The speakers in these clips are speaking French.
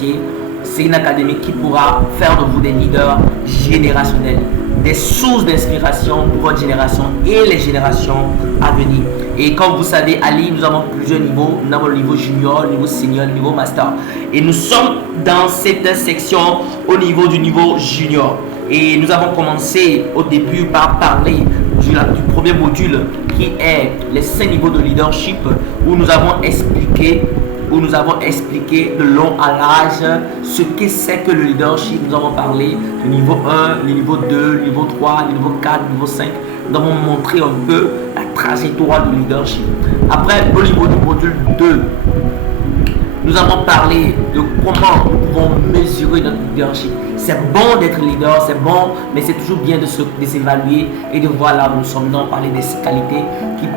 C'est une académie qui pourra faire de vous des leaders générationnels, des sources d'inspiration pour votre génération et les générations à venir. Et comme vous savez, à l'IE, nous avons plusieurs niveaux. Nous avons le niveau junior, le niveau senior, le niveau master. Et nous sommes dans cette section au niveau du niveau junior. Et nous avons commencé au début par parler du premier module qui est les 5 niveaux de leadership où nous avons expliqué de long à large ce que c'est que le leadership. Nous avons parlé du niveau 1, le niveau 2, le niveau 3, le niveau 4, le niveau 5. Nous avons montré un peu la trajectoire du leadership. Après, au niveau du module 2, nous avons parlé de comment nous pouvons mesurer notre leadership. C'est bon d'être leader, c'est bon, mais c'est toujours bien de s'évaluer et de voir là où nous sommes. Nous avons parlé des qualités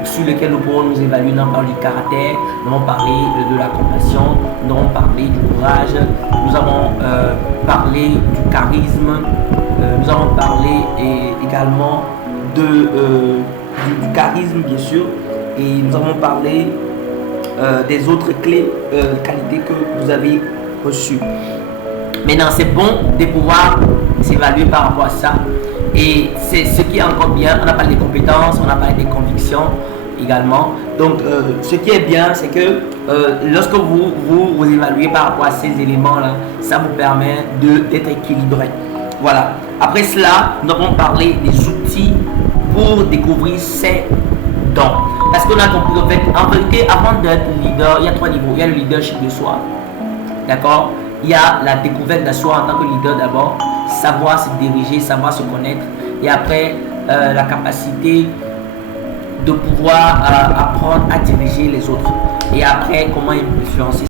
sur lesquelles nous pourrons nous évaluer. Nous avons parlé du caractère, nous avons parlé de la compassion, nous avons parlé du courage, nous avons parlé du charisme, nous avons parlé également du charisme, bien sûr, et nous avons parlé des autres qualités que vous avez reçues. Maintenant, c'est bon de pouvoir s'évaluer par rapport à ça. Et c'est ce qui est encore bien. On a parlé des compétences, on a parlé des convictions également. Donc, ce qui est bien, c'est que lorsque vous évaluez par rapport à ces éléments-là, ça vous permet d'être équilibré. Voilà. Après cela, nous avons parlé des outils pour découvrir ses dons. Parce qu'on a compris en vérité, avant d'être leader, il y a 3 niveaux. Il y a le leadership de soi. D'accord? Il y a la découverte de soi en tant que leader d'abord. Savoir se diriger, savoir se connaître. Et après, la capacité de pouvoir apprendre à diriger les autres. Et après, comment influencer